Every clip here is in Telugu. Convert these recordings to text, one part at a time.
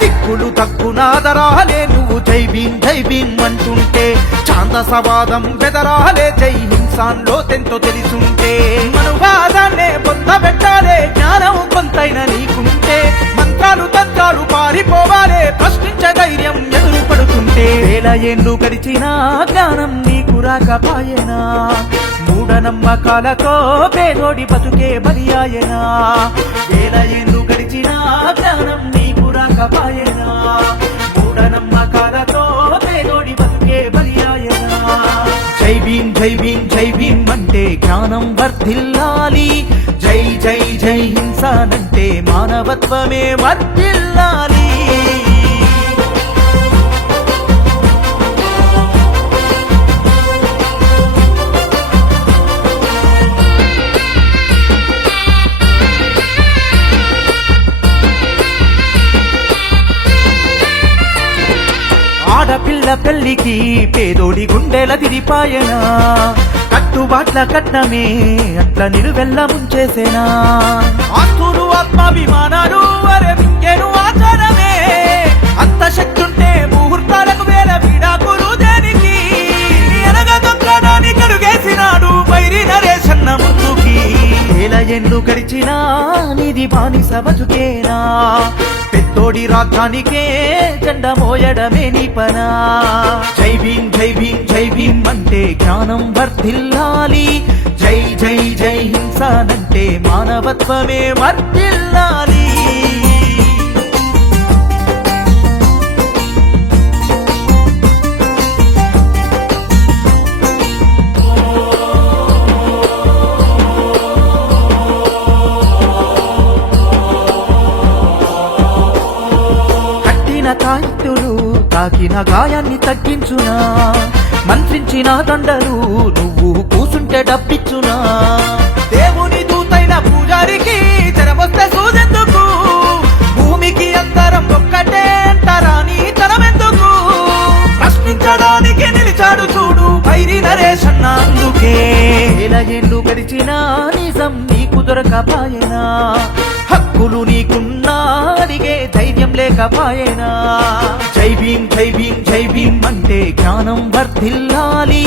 దిక్కులు తక్కునాదరాలే నువ్వు జై భీం అంటుంటే చాందసవాదం బెదరాలే జై హింసాన్లో తెంతో తెలిసుంటే మనువాదాన్నే పొందబెట్టాలే జ్ఞానం కొంతైన నీకుంటే మంత్రాలు తంత్రాలు పారిపోవాలే ప్రశ్నించే ధైర్యం ఎదురు పడుతుంటే వేల ఏళ్ళు గడిచినా జ్ఞానం నీకు రాకపాయనా మూఢనమ్మకాలతో పేదోడి బతుకే బలియాయనా వేల ఏళ్ళు గడిచినా జ్ఞానం నీకు రాకపాయనా మూఢనమ్మకాలతో పేదోడి బతుకే బలియాయనా జై భీం అంటే జ్ఞానం వర్ధిల్లాలి జై జై జై హింసానంటే మానవత్వమే వర్ధిల్లాలి ఆడపిల్ల పెళ్లికి పేదోడి గుండెల తిరిపాయనా కట్టుబాట్ల కట్నమే అట్ల నిలువెల్ల ముంచేసేనా ఆస్తులు ఆత్మాభిమానాలు అరే వింకెను ఆచారమే అంత శక్తుంటే ముహూర్తాలకు వేల విడాకులు దేనికి అనగా దొంగడానికి అడుగేసినాడు వైరి నరేశన్న ముందుకి వేల ఏళ్ళు గడిచినా నిధి బానిస బతుకేనా పెద్దోడి రాజ్యానికే జెండ మోయడమే నీ పనా జై భీం అంటే జ్ఞానం వర్ధిల్లాలి జై జై జై హింసానంటే మానవత్వమే వర్ధిల్లాలి తాయితులు తాకిన గాయాన్ని తగ్గించునా మంత్రించిన దండలు నువ్వు కూసుంటే డబ్బిచ్చునా దేవుని దూతైన పూజారికి జరమొస్తే సూదెందుకు భూమికి అందరం ఒక్కటే అంటారా నీ తరమెందుకు ప్రశ్నించడానికి నిలిచాడు చూడు వైరి నరేశన్న అందుకే వేల ఏళ్ళు గడిచినా నిజం నీకు దొరకపాయనా హక్కులు నీకున్నా అడిగే ధైర్యం లేకపాయనా జై భీం అంటే జ్ఞానం వర్ధిల్లాలి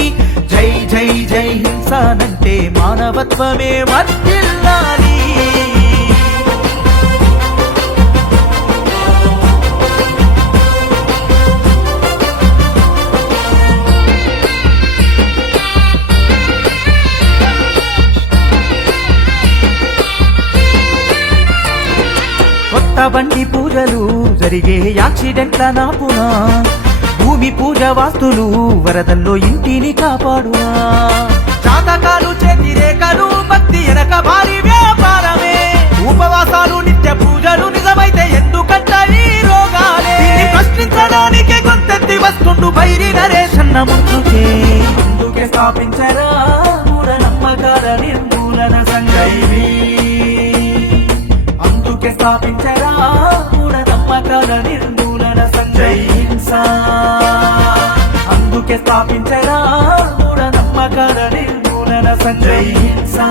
జై జై జై హింసానంటే మానవత్వమే వర్ధిల్లాలి బండి పూజలు జరిగే యాక్సిడెంట్ల నాపునా భూమి పూజ వాస్తులు వరదల్లో ఇంటిని కాపాడునా జాతకాలు చేతి రేఖలు భక్తి ఎనక భారీ వ్యాపారమే ఉపవాసాలు నిత్య పూజలు నిజమైతే ఎందుకంట ఈ రోగాలే ప్రశ్నించడానికి గొంతెత్తి వస్తుండు వైరి నరేశన్న ముందుకే స్థాపించరా మూఢ నమ్మకాల నిర్మూలన సంఘం అందుకే స్థాపించరా మూఢ నమ్మకాల నిర్మూలన సంఘం హింసా అందుకే స్థాపించరా మూఢ నమ్మకాల నిర్మూలన సంఘం హింసా